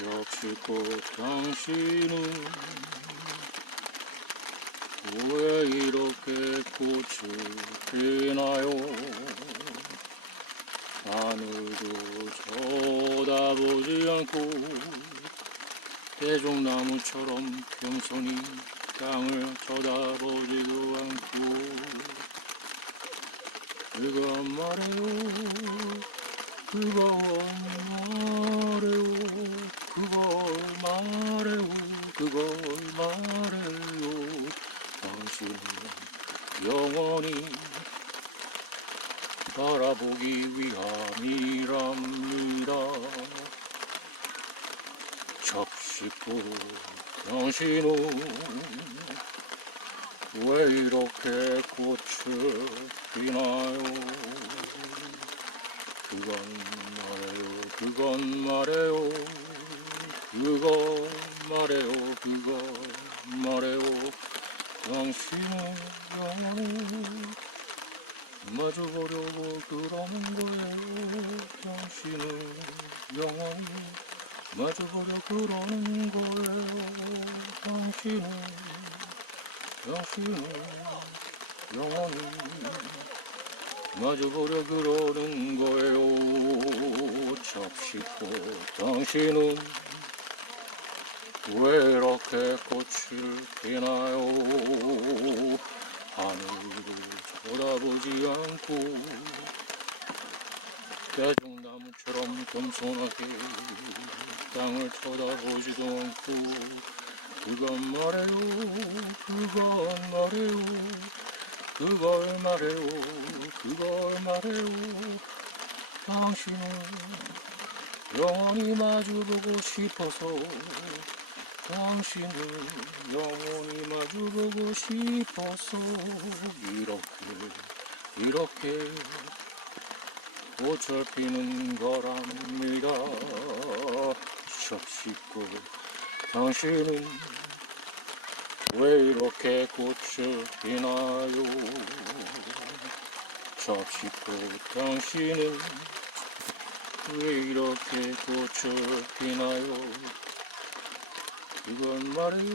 적시꽃 당신은 왜 이렇게 꽃을 피나요? 하늘도 쳐다보지 않고 대종나무처럼 겸손히 땅을 쳐다보지도 않고 그건 말해요. 그건 그걸 말해요. 당신은 영원히 바라보기 위함이랍니다. 접시고 당신은 왜 이렇게 꽃을 피나요? 그건 말해요 그건 말해요. 그건 당신은 영원히 마주보려고 그러는 거예요. 당신은 영원히 마주보려 그러는 거예요. 당신은 당신은 영원히 마주보려 그러는 거예요. 접시꽃 당신은 왜 이렇게 꽃을 피나요? 하늘을 쳐다보지 않고 대중나무처럼 겸손하게 땅을 쳐다보지도 않고 그건 말해요 그건 말해요 그걸 말해요 그걸 말해요. 당신은 영원히 마주보고 싶어서 당신은 영원히 마주보고 싶어서 이렇게 이렇게 꽃을 피는 거랍니다 접시고 당신은 왜 이렇게 꽃을 피나요? 접시꽃 당신은 왜 이렇게 꽃을 피나요 그건 말해요.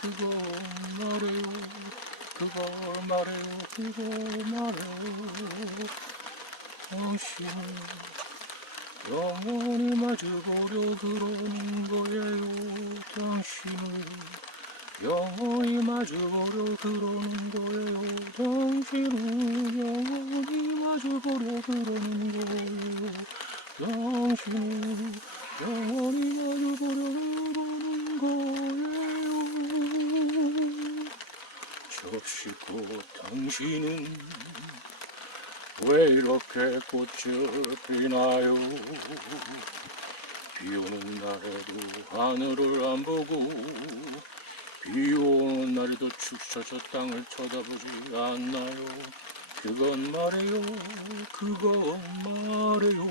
그건 말해요. 그걸 말해요. 그걸 말해요. 당신은 영원히 마주보려 그러는 거예요. 당신은 영원히 마주보려 그러는 거예요. 당신은 영원히 마주보려 그러는 거예요. 당신은 영원히 마주보려 그러는 거예요 접시고 당신은 왜 이렇게 꽃을 피나요? 비 오는 날에도 하늘을 안 보고 비 오는 날에도 축 처져 땅을 쳐다보지 않나요? 그건 말해요 그건 말해요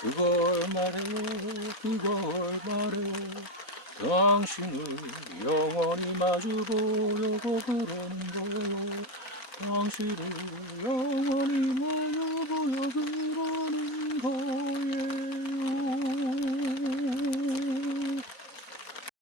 그걸 말해요 그걸 말해요 당신은 영원히 마주 보려고 그러는 거예요 당신은 영원히